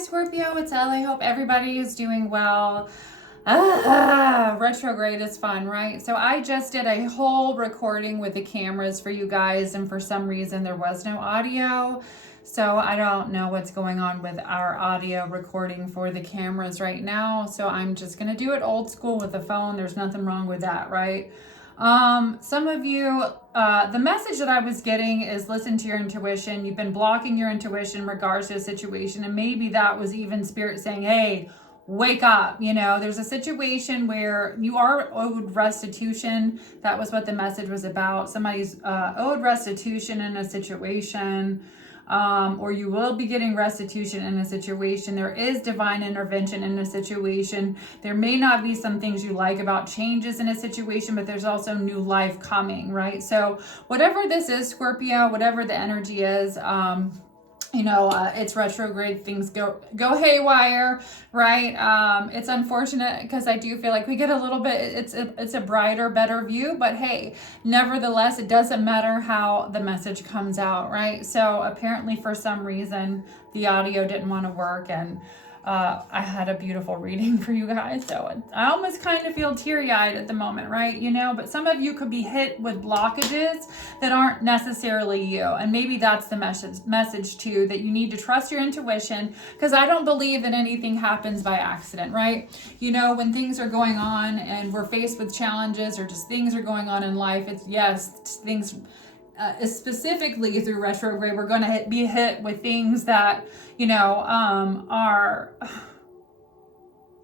Scorpio, it's Elle. I hope everybody is doing well. Retrograde is fun, right? So I just did a whole recording with the cameras for you guys, and for some reason there was no audio. So I don't know what's going on with our audio recording for the cameras right now. So I'm just going to do it old school with the phone. There's nothing wrong with that, right? Some of you, the message that I was getting is listen to your intuition. You've been blocking your intuition in regards to a situation, and maybe that was even spirit saying, hey, wake up. You know, there's a situation where you are owed restitution. That was what the message was about. Somebody's owed restitution in a situation. Or you will be getting restitution in a situation. There is divine intervention in a situation. There may not be some things you like about changes in a situation, but there's also new life coming, right? So whatever this is, Scorpio, whatever the energy is, it's retrograde, things go haywire, right? It's unfortunate because I do feel like we get a little bit, it's a brighter, better view, but hey, nevertheless, it doesn't matter how the message comes out, right? So apparently for some reason, the audio didn't want to work, and I had a beautiful reading for you guys. So I almost kind of feel teary-eyed at the moment, right? You know, but some of you could be hit with blockages that aren't necessarily you. And maybe that's the message too, that you need to trust your intuition, because I don't believe that anything happens by accident, right? You know, when things are going on and we're faced with challenges or just things are going on in life, it's things specifically through retrograde, we're going to be hit with things that, are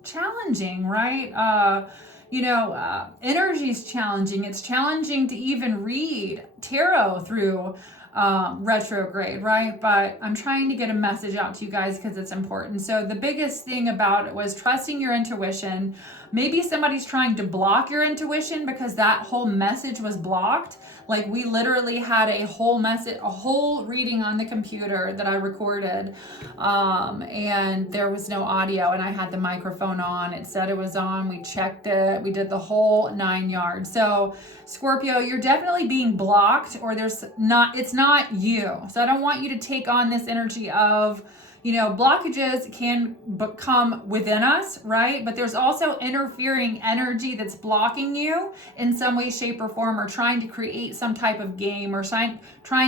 challenging, right? Energy is challenging. It's challenging to even read tarot through retrograde, right? But I'm trying to get a message out to you guys because it's important. So the biggest thing about it was trusting your intuition. Maybe somebody's trying to block your intuition because that whole message was blocked. Like we literally had a whole reading on the computer that I recorded, and there was no audio, and I had the microphone on. It said it was on. We checked it. We did the whole 9 yards. So Scorpio, you're definitely being blocked, or it's not you. So I don't want you to take on this energy of, blockages can come within us, right? But there's also interfering energy that's blocking you in some way, shape, or form, or trying to create some type of game, or trying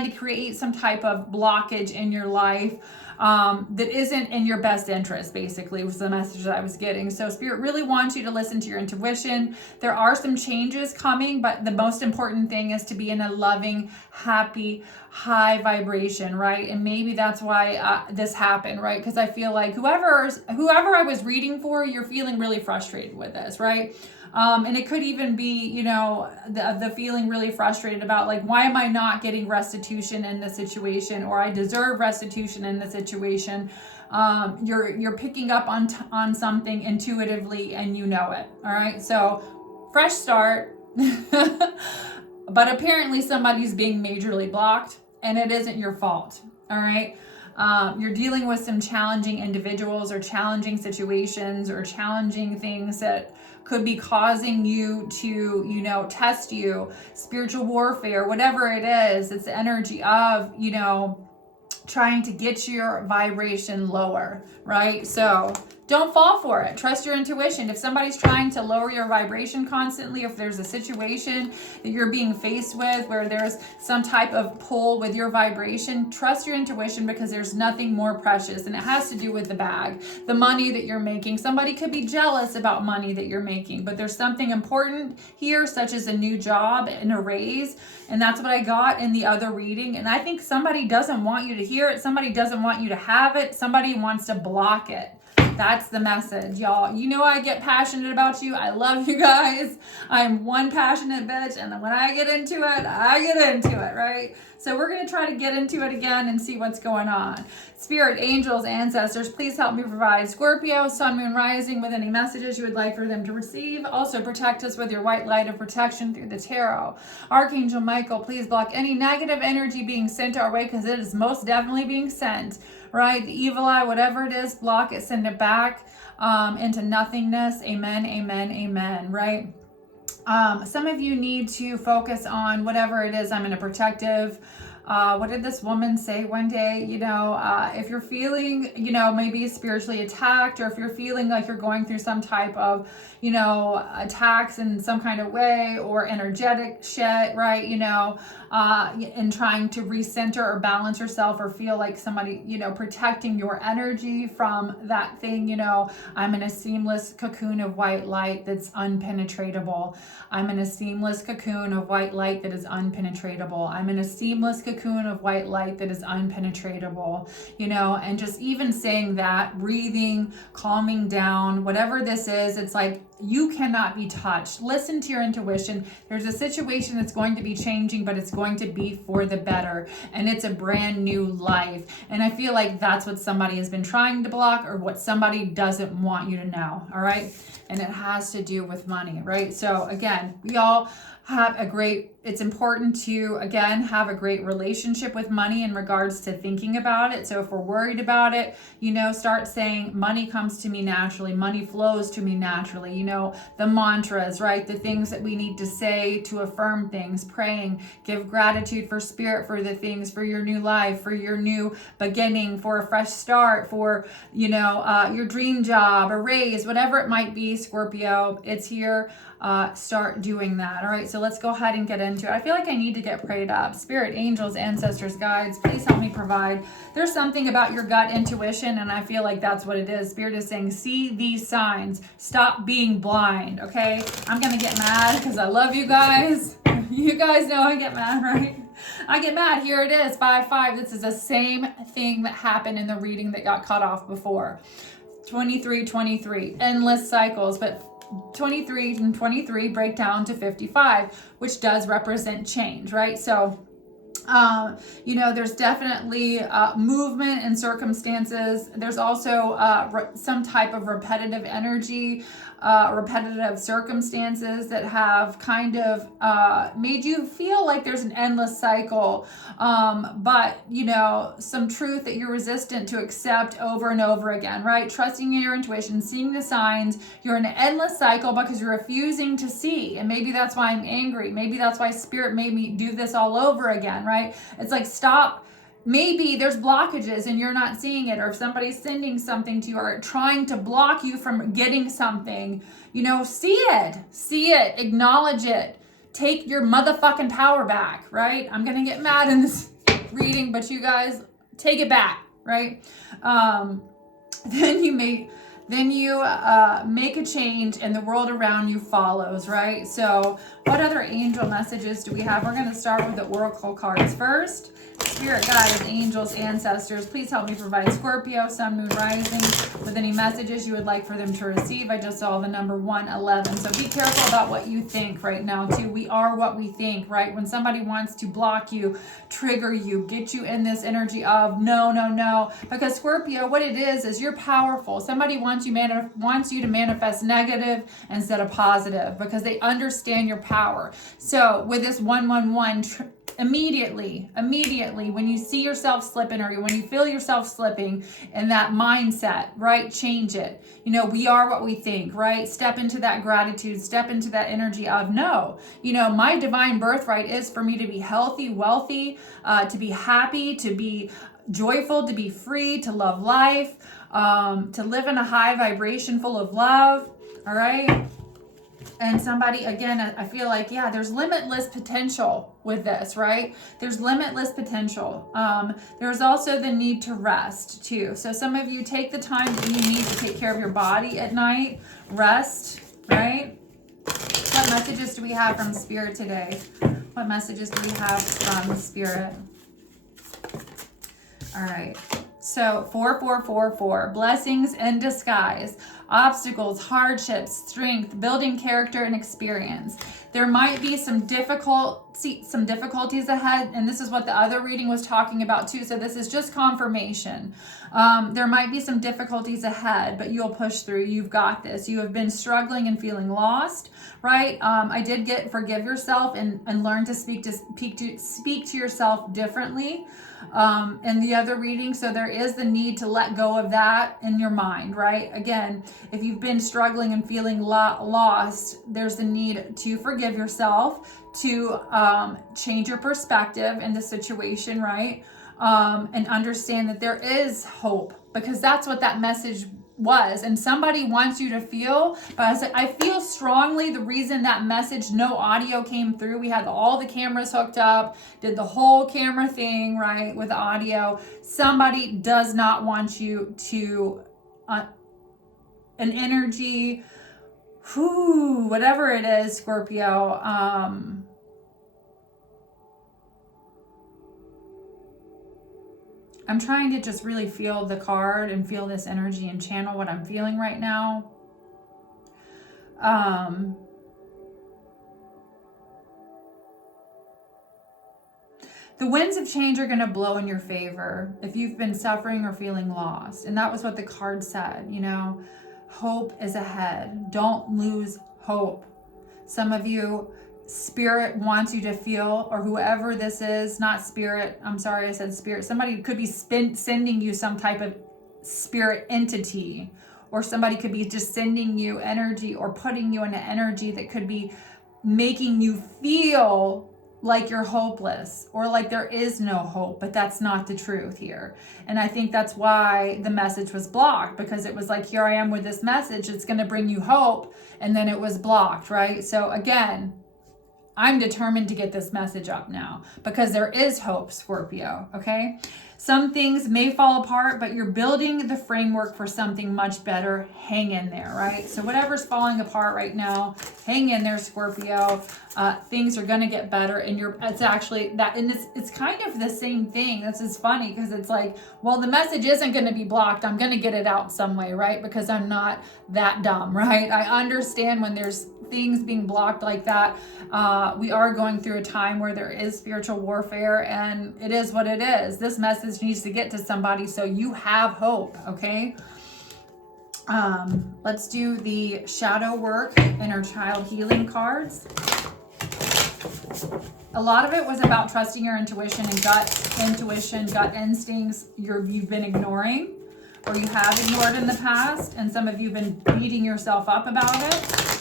to create some type of blockage in your life that isn't in your best interest, basically, was the message that I was getting. So Spirit really wants you to listen to your intuition. There are some changes coming, but the most important thing is to be in a loving, happy, high vibration, right? And maybe that's why this happened, right? Because I feel like whoever I was reading for, you're feeling really frustrated with this, right? And it could even be, the feeling really frustrated about, like, why am I not getting restitution in this situation, or I deserve restitution in this situation. You're picking up on something intuitively, and you know it. All right. So fresh start, but apparently somebody's being majorly blocked, and it isn't your fault. All right. You're dealing with some challenging individuals, or challenging situations, or challenging things that could be causing you to, test you, spiritual warfare, whatever it is. It's the energy of, trying to get your vibration lower, right? So don't fall for it. Trust your intuition. If somebody's trying to lower your vibration constantly, if there's a situation that you're being faced with where there's some type of pull with your vibration, trust your intuition, because there's nothing more precious, and it has to do with the bag, the money that you're making. Somebody could be jealous about money that you're making, but there's something important here, such as a new job and a raise, and that's what I got in the other reading. And I think somebody doesn't want you to hear it. Somebody doesn't want you to have it. Somebody wants to block it. That's the message, y'all. I get passionate about you. I love you guys. I'm one passionate bitch, and then when I get into it, right? So we're going to try to get into it again and see what's going on. Spirit, angels, ancestors, please help me provide Scorpio, sun, moon, rising with any messages you would like for them to receive. Also protect us with your white light of protection through the tarot. Archangel Michael, please block any negative energy being sent our way, because it is most definitely being sent. Right? The evil eye, whatever it is, block it, send it back into nothingness. Amen, amen, amen, right? Some of you need to focus on whatever it is. I'm in a protective What did this woman say one day? If you're feeling, maybe spiritually attacked, or if you're feeling like you're going through some type of, attacks in some kind of way, or energetic shit, right? And trying to recenter or balance yourself, or feel like somebody, protecting your energy from that thing, I'm in a seamless cocoon of white light that's unpenetratable. I'm in a seamless cocoon of white light that is unpenetratable. I'm in a seamless cocoon of white light that is unpenetratable, and just even saying that, breathing, calming down, whatever this is, it's like, you cannot be touched. Listen to your intuition. There's a situation that's going to be changing, but it's going to be for the better. And it's a brand new life. And I feel like that's what somebody has been trying to block, or what somebody doesn't want you to know. All right. And it has to do with money, right? So again, we all have it's important to, again, have a great relationship with money in regards to thinking about it. So if we're worried about it, start saying, money comes to me naturally. Money flows to me naturally. The mantras, right? The things that we need to say to affirm things, praying, give gratitude for spirit, for the things, for your new life, for your new beginning, for a fresh start, for, your dream job, a raise, whatever it might be, Scorpio, it's here. Start doing that. All right, so let's go ahead and get into it. I feel like I need to get prayed up. Spirit, angels, ancestors, guides, please help me provide. There's something about your gut intuition, and I feel like that's what it is. Spirit is saying, see these signs. Stop being blind, okay? I'm going to get mad because I love you guys. You guys know I get mad, right? I get mad. Here it is, 5-5. This is the same thing that happened in the reading that got cut off before. 23, endless cycles, but 23 and 23 break down to 55, which does represent change, right? So, there's definitely movement and circumstances. There's also some type of repetitive energy, repetitive circumstances that have kind of made you feel like there's an endless cycle. But, some truth that you're resistant to accept over and over again, right? Trusting in your intuition, seeing the signs. You're in an endless cycle because you're refusing to see. And maybe that's why I'm angry. Maybe that's why spirit made me do this all over again, right? It's like, stop. Maybe there's blockages and you're not seeing it, or if somebody's sending something to you or trying to block you from getting something, see it, acknowledge it, take your motherfucking power back, right? I'm going to get mad in this reading, but you guys take it back, right? Then you make a change and the world around you follows, right? So what other angel messages do we have? We're going to start with the oracle cards first. Spirit guides, angels, ancestors, please help me provide Scorpio, sun, moon, rising, with any messages you would like for them to receive. I just saw the number 111. So be careful about what you think right now, too. We are what we think, right? When somebody wants to block you, trigger you, get you in this energy of no, no, no. Because Scorpio, what it is you're powerful. Somebody wants you to manifest negative instead of positive because they understand your power. So with this 111, immediately, when you see yourself slipping, or when you feel yourself slipping in that mindset, right? Change it. We are what we think, right? Step into that gratitude, step into that energy of no, my divine birthright is for me to be healthy, wealthy, to be happy, to be joyful, to be free, to love life, to live in a high vibration full of love. All right. And somebody, again, I feel like, there's limitless potential with this, right? There's limitless potential. There's also the need to rest too. So some of you take the time that you need to take care of your body at night, rest, right? What messages do we have from Spirit today? What messages do we have from Spirit? All right. So 4444, blessings in disguise, obstacles, hardships, strength, building character and experience. There might be some difficulties ahead, and this is what the other reading was talking about too. So this is just confirmation. There might be some difficulties ahead, but you'll push through. You've got this. You have been struggling and feeling lost, right? I did get forgive yourself and learn to speak to yourself differently. In the other reading. So there is the need to let go of that in your mind, right? Again, if you've been struggling and feeling lost, there's the need to forgive yourself, to change your perspective in the situation, right? And understand that there is hope, because that's what that message was. And somebody wants you to feel, but I feel strongly the reason that message, no audio came through. We had all the cameras hooked up, did the whole camera thing, right, with audio. Somebody does not want you to, an energy, whatever it is, Scorpio, I'm trying to just really feel the card and feel this energy and channel what I'm feeling right now. The winds of change are going to blow in your favor if you've been suffering or feeling lost. And that was what the card said, you know, hope is ahead. Don't lose hope. Some of you, spirit wants you to feel, or whoever this is, not spirit, I'm sorry I said spirit, somebody could be sending you some type of spirit entity, or somebody could be just sending you energy or putting you into energy that could be making you feel like you're hopeless or like there is no hope, but that's not the truth here. And I think that's why the message was blocked, because it was like, here I am with this message, it's going to bring you hope, and then it was blocked, right? So again, I'm determined to get this message up now, because there is hope, Scorpio, okay? Some things may fall apart, but you're building the framework for something much better. Hang in there, right? So whatever's falling apart right now, hang in there, Scorpio. Things are going to get better, and it's actually that, and it's kind of the same thing. This is funny, because it's like, well, the message isn't going to be blocked. I'm going to get it out some way, right? Because I'm not that dumb, right? I understand when there's things being blocked like that. We are going through a time where there is spiritual warfare, and it is what it is. This message needs to get to somebody so you have hope, okay? Let's do the shadow work, inner child healing cards. A lot of it was about trusting your intuition and gut instincts you've been ignoring, or you have ignored in the past, and some of you have been beating yourself up about it.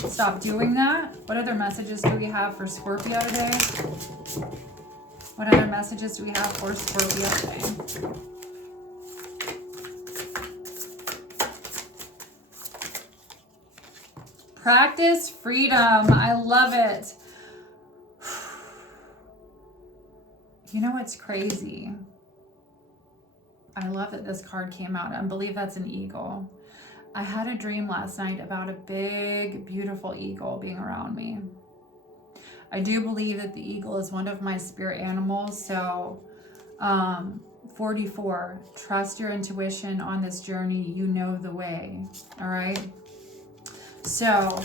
Stop doing that. What other messages do we have for Scorpio today? What other messages do we have for Scorpio today? Practice freedom. I love it. You know what's crazy? I love that this card came out. I believe that's an eagle. I had a dream last night about a big, beautiful eagle being around me. I do believe that the eagle is one of my spirit animals. So 44, trust your intuition on this journey. You know the way. All right. So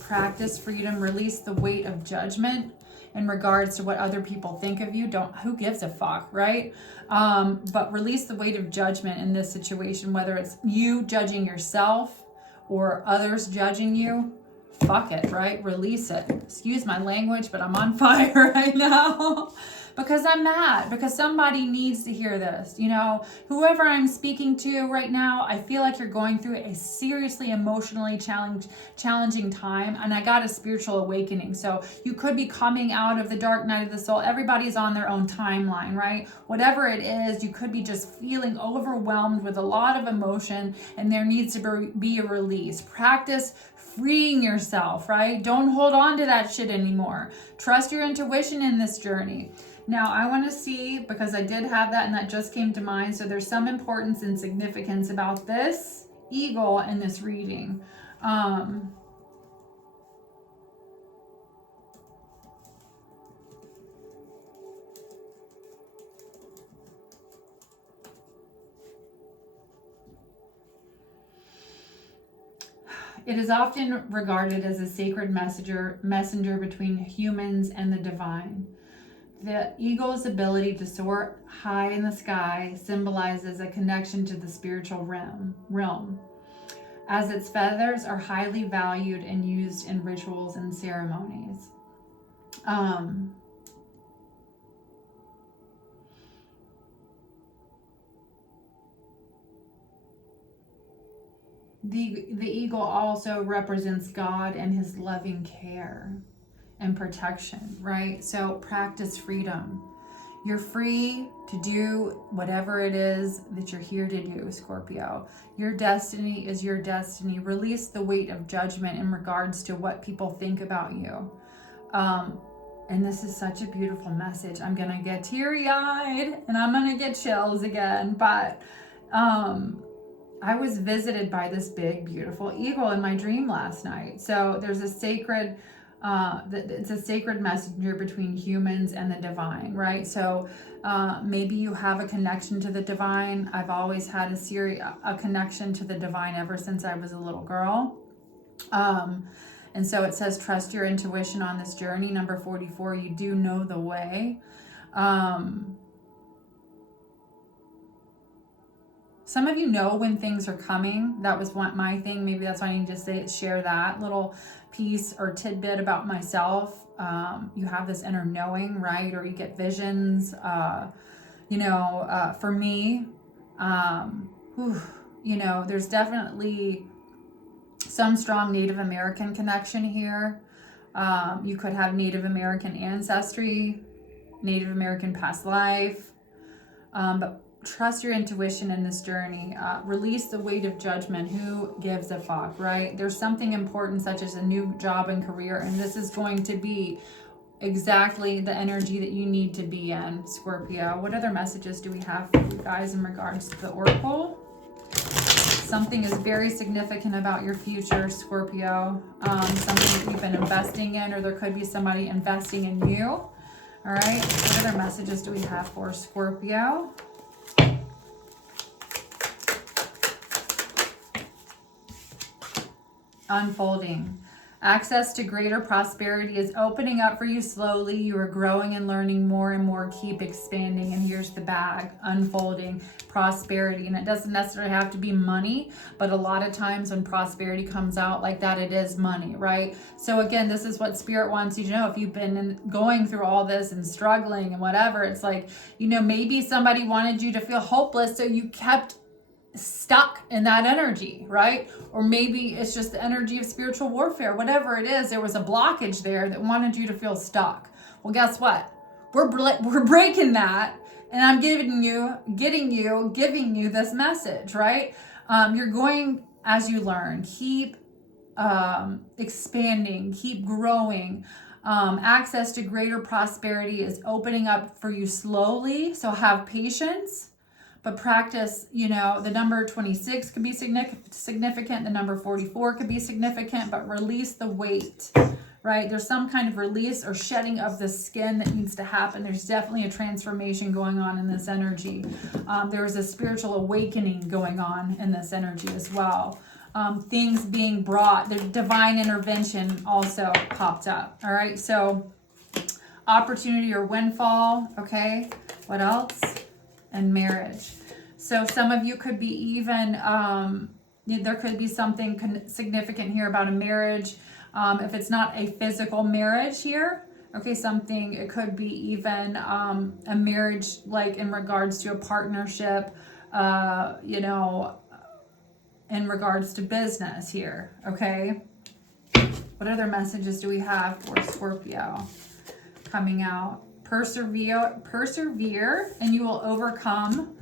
practice freedom, release the weight of judgment in regards to what other people think of you. Who gives a fuck, right? But release the weight of judgment in this situation, whether it's you judging yourself or others judging you. Fuck it, right? Release it. Excuse my language, but I'm on fire right now. Because I'm mad, because somebody needs to hear this. You know, whoever I'm speaking to right now, I feel like you're going through a seriously emotionally challenging time, and I got a spiritual awakening. So you could be coming out of the dark night of the soul. Everybody's on their own timeline, right? Whatever it is, you could be just feeling overwhelmed with a lot of emotion, and there needs to be a release. Practice freeing yourself, right? Don't hold on to that shit anymore. Trust your intuition in this journey. Now, I want to see, because I did have that and that just came to mind, so there's some importance and significance about this eagle in this reading. It is often regarded as a sacred messenger between humans and the divine. The eagle's ability to soar high in the sky symbolizes a connection to the spiritual realm, as its feathers are highly valued and used in rituals and ceremonies. The eagle also represents God and his loving care. and protection, right? So practice freedom. You're free to do whatever it is that you're here to do, Scorpio. Your destiny is your destiny. Release the weight of judgment in regards to what people think about you. And this is such a beautiful message. I'm going to get teary-eyed and I'm going to get chills again. But I was visited by this big, beautiful eagle in my dream last night. So there's a sacred, it's a sacred messenger between humans and the divine, right? So maybe you have a connection to the divine. I've always had a connection to the divine ever since I was a little girl. And so it says, trust your intuition on this journey. Number 44, you do know the way. Some of you know when things are coming. That was my thing. Maybe that's why I need to share that little piece or tidbit about myself. You have this inner knowing, right? Or you get visions. For me, there's definitely some strong Native American connection here. You could have Native American ancestry, Native American past life. But trust your intuition in this journey. Release the weight of judgment. Who gives a fuck, right? There's something important such as a new job and career, and this is going to be exactly the energy that you need to be in, Scorpio. What other messages do we have for you guys in regards to the Oracle? Something is very significant about your future, Scorpio. Something that you've been investing in, or there could be somebody investing in you. All right. What other messages do we have for Scorpio? Unfolding. Access to greater prosperity is opening up for you slowly. You are growing and learning more and more. Keep expanding. And here's the bag. Unfolding. Prosperity. And it doesn't necessarily have to be money, but a lot of times when prosperity comes out like that, it is money, right? So again, this is what Spirit wants you to know. If you've been going through all this and struggling and whatever, it's like, maybe somebody wanted you to feel hopeless, so you kept stuck in that energy, right? Or maybe it's just the energy of spiritual warfare. Whatever it is, there was a blockage there that wanted you to feel stuck. Well, guess what? We're breaking that, and I'm giving you this message, right? You're going as you learn. Keep expanding, keep growing. Access to greater prosperity is opening up for you slowly, so have patience. But practice, the number 26 could be significant. The number 44 could be significant, but release the weight, right? There's some kind of release or shedding of the skin that needs to happen. There's definitely a transformation going on in this energy. There is a spiritual awakening going on in this energy as well. Things being brought, the divine intervention also popped up. All right, so opportunity or windfall. Okay, what else? And marriage. So some of you could be even, there could be something significant here about a marriage. If it's not a physical marriage here, okay, it could be even a marriage like in regards to a partnership, in regards to business here, okay? What other messages do we have for Scorpio coming out? Persevere, and you will overcome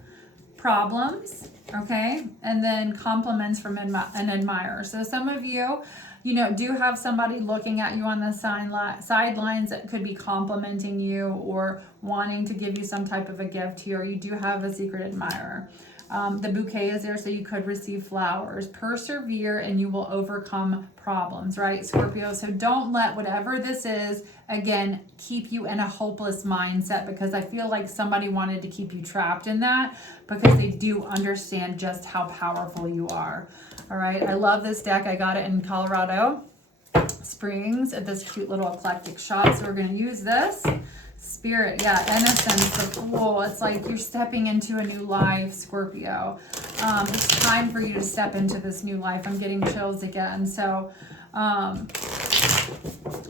problems, okay? And then compliments from an admirer. So some of you, do have somebody looking at you on the sidelines that could be complimenting you or wanting to give you some type of a gift here. You do have a secret admirer. The bouquet is there, so you could receive flowers. Persevere and you will overcome problems, right, Scorpio? So don't let whatever this is, again, keep you in a hopeless mindset, because I feel like somebody wanted to keep you trapped in that because they do understand just how powerful you are. All right, I love this deck. I got it in Colorado Springs at this cute little eclectic shop, so we're going to use this. Spirit, yeah, innocence, the Fool. It's like you're stepping into a new life, Scorpio. It's time for you to step into this new life. I'm getting chills again. So,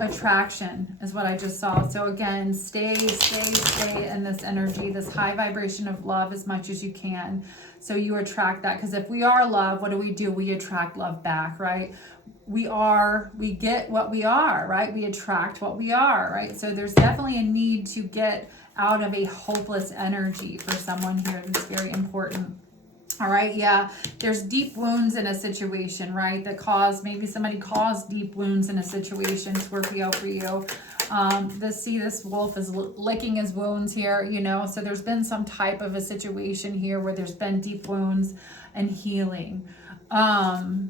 attraction is what I just saw. So again, stay in this energy, this high vibration of love as much as you can. So you attract that, because if we are love, what do? We attract love back, right? we get what we are, right? We attract what we are, right? So there's definitely a need to get out of a hopeless energy for someone here. That's very important. All right, yeah, there's deep wounds in a situation, right? That maybe somebody caused deep wounds in a situation, Scorpio, for you. This wolf is licking his wounds here, you know, so there's been some type of a situation here where there's been deep wounds and healing. Or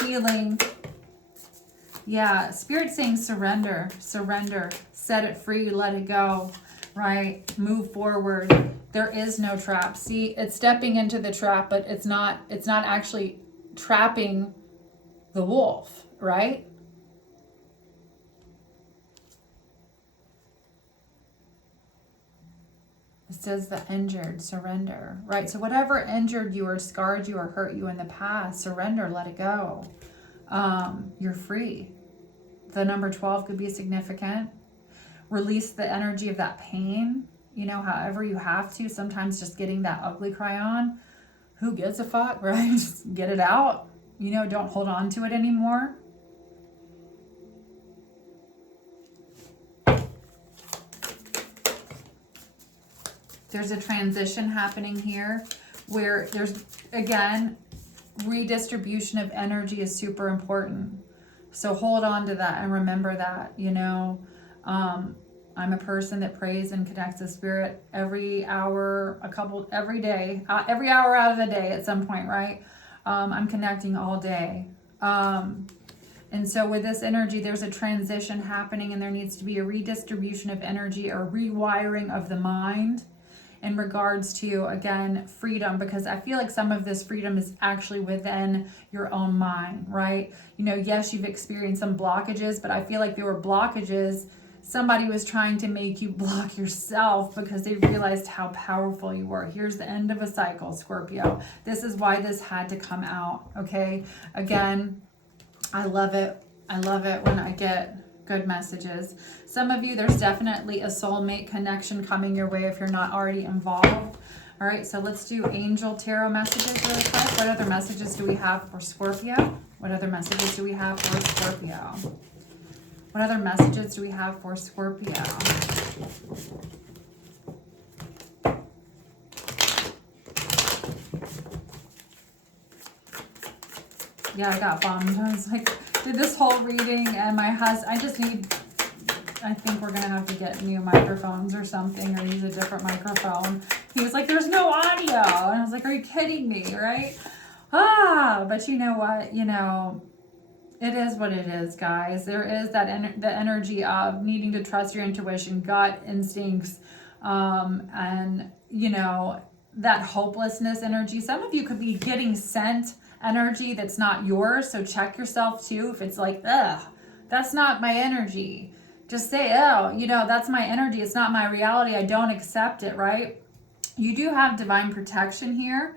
healing. Yeah, Spirit saying surrender, surrender, set it free, let it go, right? Move forward. There is no trap. See, it's stepping into the trap, but it's not actually trapping the wolf, right? It says the injured, surrender, right? So whatever injured you or scarred you or hurt you in the past, surrender, let it go. You're free. The number 12 could be significant. Release the energy of that pain, you know, however you have to. Sometimes just getting that ugly cry on. Who gives a fuck, right? Just get it out. You know, don't hold on to it anymore. There's a transition happening here where there's, again, redistribution of energy is super important. So hold on to that and remember that, you know. I'm a person that prays and connects to spirit every hour, every day, every hour out of the day at some point, right? I'm connecting all day. And so with this energy, there's a transition happening and there needs to be a redistribution of energy or rewiring of the mind in regards to, again, freedom, because I feel like some of this freedom is actually within your own mind, right? You know, yes, you've experienced some blockages, but I feel like there were blockages. Somebody was trying to make you block yourself because they realized how powerful you were. Here's the end of a cycle, Scorpio. This is why this had to come out, okay? Again, I love it. I love it when I get good messages. Some of you, there's definitely a soulmate connection coming your way if you're not already involved. All right, so let's do angel tarot messages really quick. What other messages do we have for Scorpio? What other messages do we have for Scorpio? What other messages do we have for Scorpio? Yeah, I got bummed. I was like, did this whole reading and my husband, I think we're going to have to get new microphones or something or use a different microphone. He was like, there's no audio. And I was like, are you kidding me, right? But you know what? You know, it is what it is, guys. There is that the energy of needing to trust your intuition, gut instincts, and, you know, that hopelessness energy. Some of you could be getting sent energy that's not yours, so check yourself too. If it's like, ugh, that's not my energy, just say, oh, you know, that's my energy, it's not my reality, I don't accept it, right? You do have divine protection here.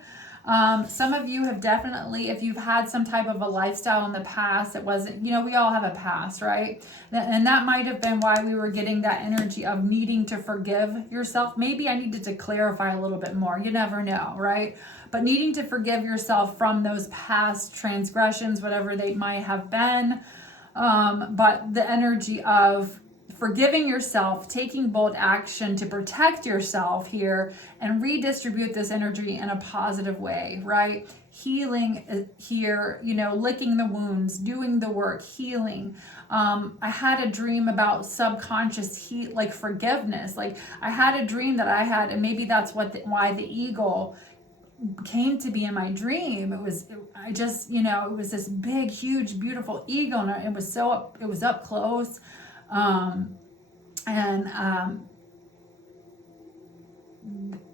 Some of you have definitely, if you've had some type of a lifestyle in the past, it wasn't, you know, we all have a past, right? And that might have been why we were getting that energy of needing to forgive yourself. Maybe I needed to clarify a little bit more. You never know, right? But needing to forgive yourself from those past transgressions, whatever they might have been. But the energy of forgiving yourself, taking bold action to protect yourself here and redistribute this energy in a positive way, right? Healing here, you know, licking the wounds, doing the work, healing. I had a dream about subconscious like forgiveness. Like I had a dream that I had, and maybe that's why the eagle came to be in my dream. It was this big, huge, beautiful eagle, and it was up close.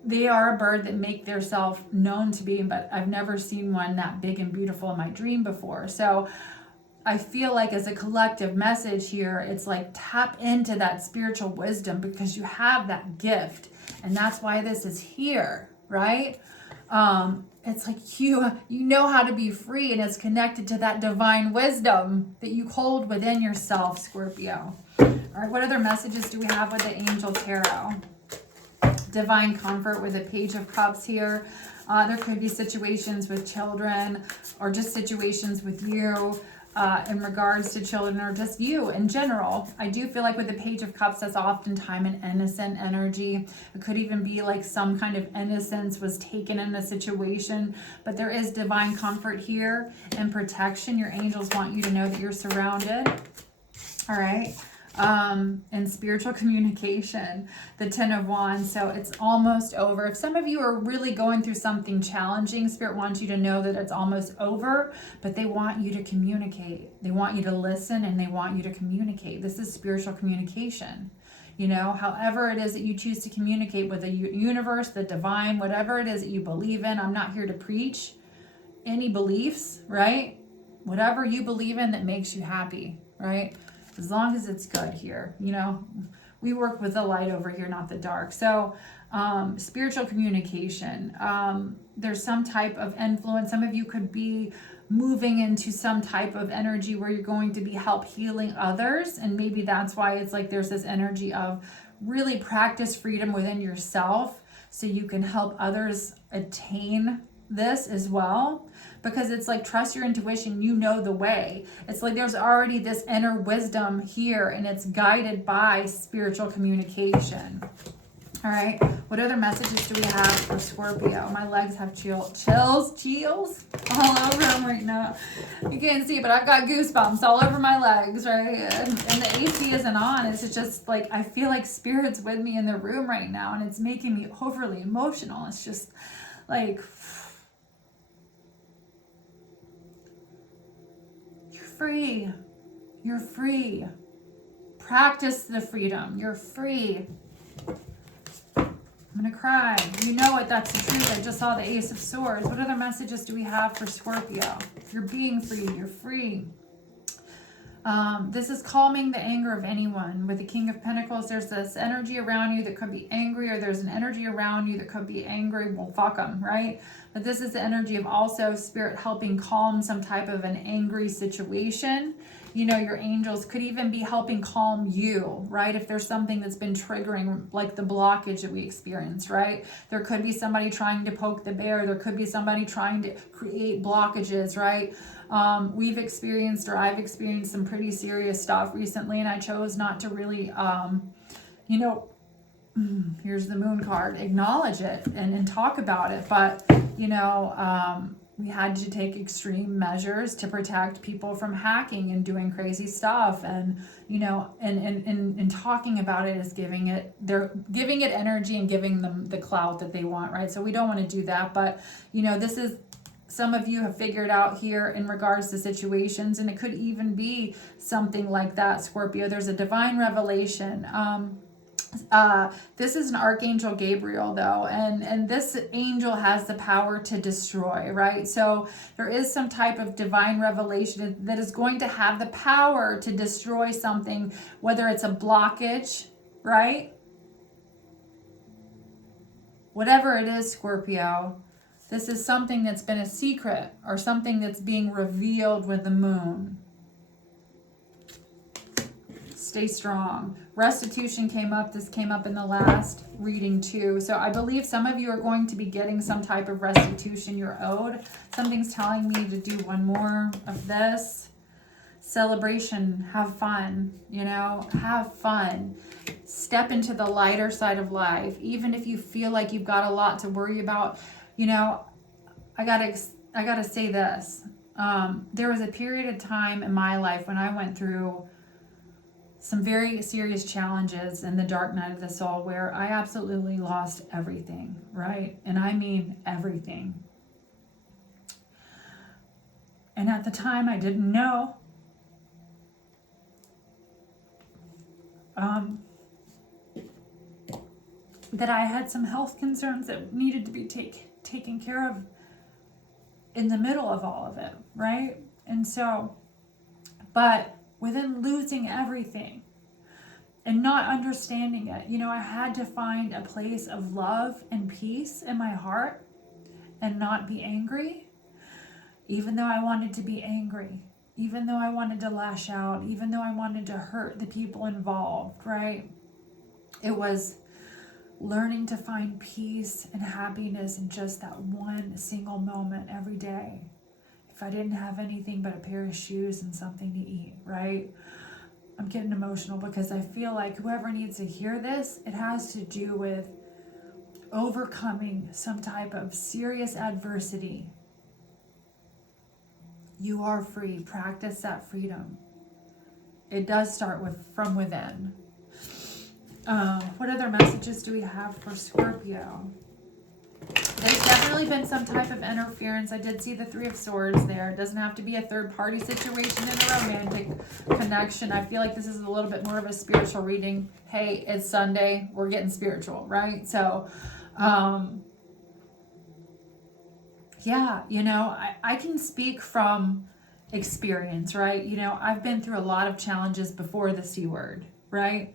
They are a bird that make themselves known to be, but I've never seen one that big and beautiful in my dream before. So I feel like as a collective message here, it's like tap into that spiritual wisdom because you have that gift, and that's why this is here, right? It's like you know how to be free, and it's connected to that divine wisdom that you hold within yourself, Scorpio. All right, what other messages do we have with the angel tarot? divine comfort with a Page of Cups here. There could be situations with children or just situations with you in regards to children or just you in general. I do feel like with the Page of Cups, that's oftentimes an innocent energy. It could even be like some kind of innocence was taken in a situation, but there is divine comfort here and protection. Your angels want you to know that you're surrounded. All right. And spiritual communication, the 10 of Wands. So it's almost over. If some of you are really going through something challenging, Spirit wants you to know that it's almost over, but they want you to communicate. They want you to listen and they want you to communicate. This is spiritual communication. You know, however it is that you choose to communicate with the universe, the divine, whatever it is that you believe in. I'm not here to preach any beliefs, right? Whatever you believe in that makes you happy, right? As long as it's good here, you know, we work with the light over here, not the dark. So spiritual communication, there's some type of influence. Some of you could be moving into some type of energy where you're going to be help healing others. And maybe that's why it's like there's this energy of really practice freedom within yourself so you can help others attain this as well. Because it's like, trust your intuition, you know the way. It's like there's already this inner wisdom here and it's guided by spiritual communication. All right, what other messages do we have for Scorpio? My legs have chills all over them right now. You can't see, but I've got goosebumps all over my legs, right? And the AC isn't on. It's just like, I feel like Spirit's with me in the room right now and it's making me overly emotional. It's just like, free. You're free. Practice the freedom. You're free. I'm gonna cry. You know it, that's the truth. I just saw the Ace of Swords. What other messages do we have for Scorpio? You're being free. You're free. This is calming the anger of anyone. With the King of Pentacles, there's this energy around you that could be angry, or there's an energy around you that could be angry. Well, fuck them, right? But this is the energy of also Spirit helping calm some type of an angry situation. You know, your angels could even be helping calm you, right? If there's something that's been triggering, like the blockage that we experience, right? There could be somebody trying to poke the bear. There could be somebody trying to create blockages, right? We've experienced, or I've experienced some pretty serious stuff recently, and I chose not to really, you know, here's the Moon card, acknowledge it and talk about it. But, you know, we had to take extreme measures to protect people from hacking and doing crazy stuff. And, you know, and talking about it is they're giving it energy and giving them the clout that they want, right? So we don't want to do that. But, you know, this is, some of you have figured out here in regards to situations, and it could even be something like that, Scorpio. There's a divine revelation. This is an Archangel Gabriel, though, and this angel has the power to destroy, right? So there is some type of divine revelation that is going to have the power to destroy something, whether it's a blockage, right? Whatever it is, Scorpio, this is something that's been a secret or something that's being revealed with the moon. Stay strong. Restitution came up. This came up in the last reading too. So I believe some of you are going to be getting some type of restitution you're owed. Something's telling me to do one more of this. Celebration. Have fun. You know, have fun. Step into the lighter side of life. Even if you feel like you've got a lot to worry about. You know, I gotta say this. There was a period of time in my life when I went through some very serious challenges in the dark night of the soul where I absolutely lost everything, right? And I mean everything. And at the time I didn't know. That I had some health concerns that needed to be taken care of in the middle of all of it, right? And so, but within losing everything and not understanding it, you know, I had to find a place of love and peace in my heart and not be angry, even though I wanted to be angry, even though I wanted to lash out, even though I wanted to hurt the people involved, right? It was learning to find peace and happiness in just that one single moment every day. If I didn't have anything but a pair of shoes and something to eat, right? I'm getting emotional because I feel like whoever needs to hear this, it has to do with overcoming some type of serious adversity. You are free. Practice that freedom. It does start from within. What other messages do we have for Scorpio? There's definitely been some type of interference. I did see the Three of Swords there. It doesn't have to be a third party situation in a romantic connection. I feel like this is a little bit more of a spiritual reading. Hey, it's Sunday. We're getting spiritual, right? So, yeah, you know, I can speak from experience, right? You know, I've been through a lot of challenges before the C word, right?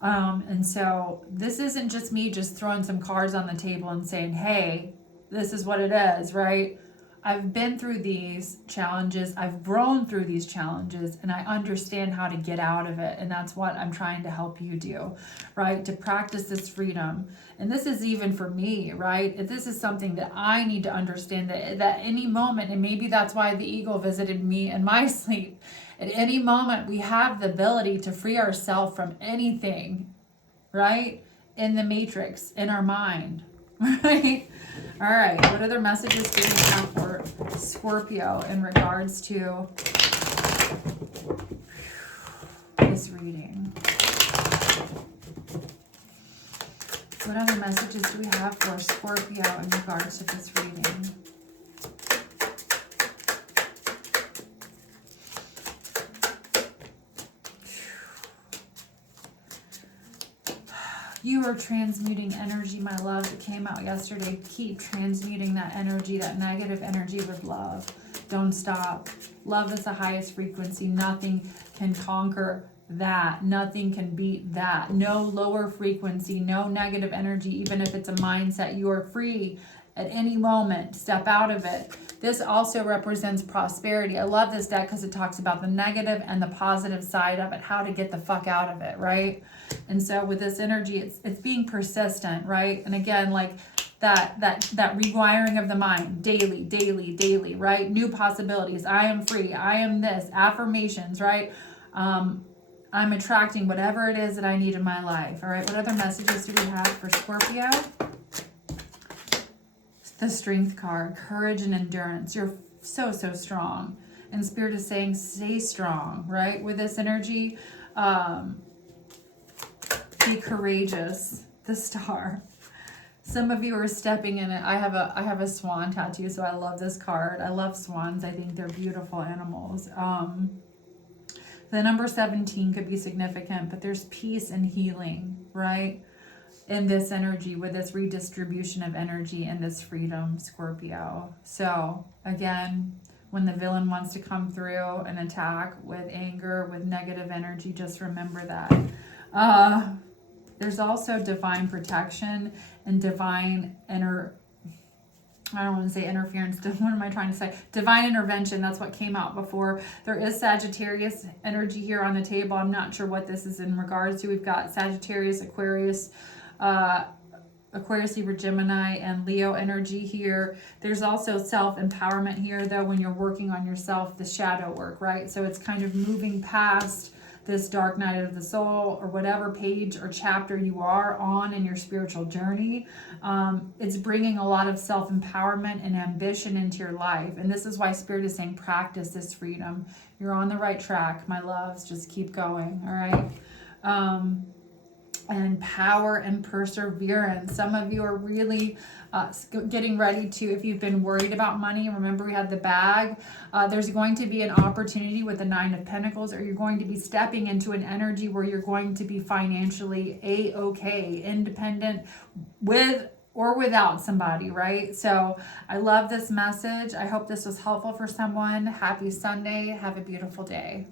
And so this isn't just me just throwing some cards on the table and saying, hey, this is what it is, right? I've been through these challenges. I've grown through these challenges, and I understand how to get out of it. And that's what I'm trying to help you do, right? To practice this freedom. And this is even for me, right? This is something that I need to understand that any moment, and maybe that's why the eagle visited me in my sleep. At any moment, we have the ability to free ourselves from anything, right? In the matrix, in our mind, right? All right, what other messages do we have for Scorpio in regards to this reading? What other messages do we have for Scorpio in regards to this reading? You are transmuting energy, my love. It came out yesterday. Keep transmuting that energy, that negative energy with love. Don't stop. Love is the highest frequency. Nothing can conquer that. Nothing can beat that. No lower frequency, no negative energy, even if it's a mindset. You are free at any moment. Step out of it. This also represents prosperity. I love this deck because it talks about the negative and the positive side of it, how to get the fuck out of it, right? And so with this energy, it's being persistent, right? And again, like that rewiring of the mind, daily, right? New possibilities. I am free. I am this. Affirmations, right? I'm attracting whatever it is that I need in my life. All right. What other messages do we have for Scorpio? The Strength card, courage and endurance. You're so strong. And Spirit is saying, stay strong, right? With this energy, be courageous. The Star. Some of you are stepping in it. I have a swan tattoo, so I love this card. I love swans. I think they're beautiful animals. The number 17 could be significant, but there's peace and healing, right? In this energy, with this redistribution of energy and this freedom, Scorpio. So again, when the villain wants to come through and attack with anger, with negative energy, just remember that. There's also divine protection and divine I don't want to say interference. What am I trying to say? Divine intervention. That's what came out before. There is Sagittarius energy here on the table. I'm not sure what this is in regards to. We've got Sagittarius, Aquarius, Libra, Gemini, and Leo energy here. There's also self-empowerment here, though, when you're working on yourself, the shadow work, right? So it's kind of moving past this dark night of the soul, or whatever page or chapter you are on in your spiritual journey. It's bringing a lot of self-empowerment and ambition into your life. And this is why Spirit is saying, practice this freedom. You're on the right track, my loves. Just keep going, all right? And power and perseverance. Some of you are really getting ready to, if you've been worried about money, remember we had the bag, there's going to be an opportunity with the 9 of Pentacles, or you're going to be stepping into an energy where you're going to be financially a-okay, independent, with or without somebody, right? So I love this message. I hope this was helpful for someone. Happy Sunday. Have a beautiful day.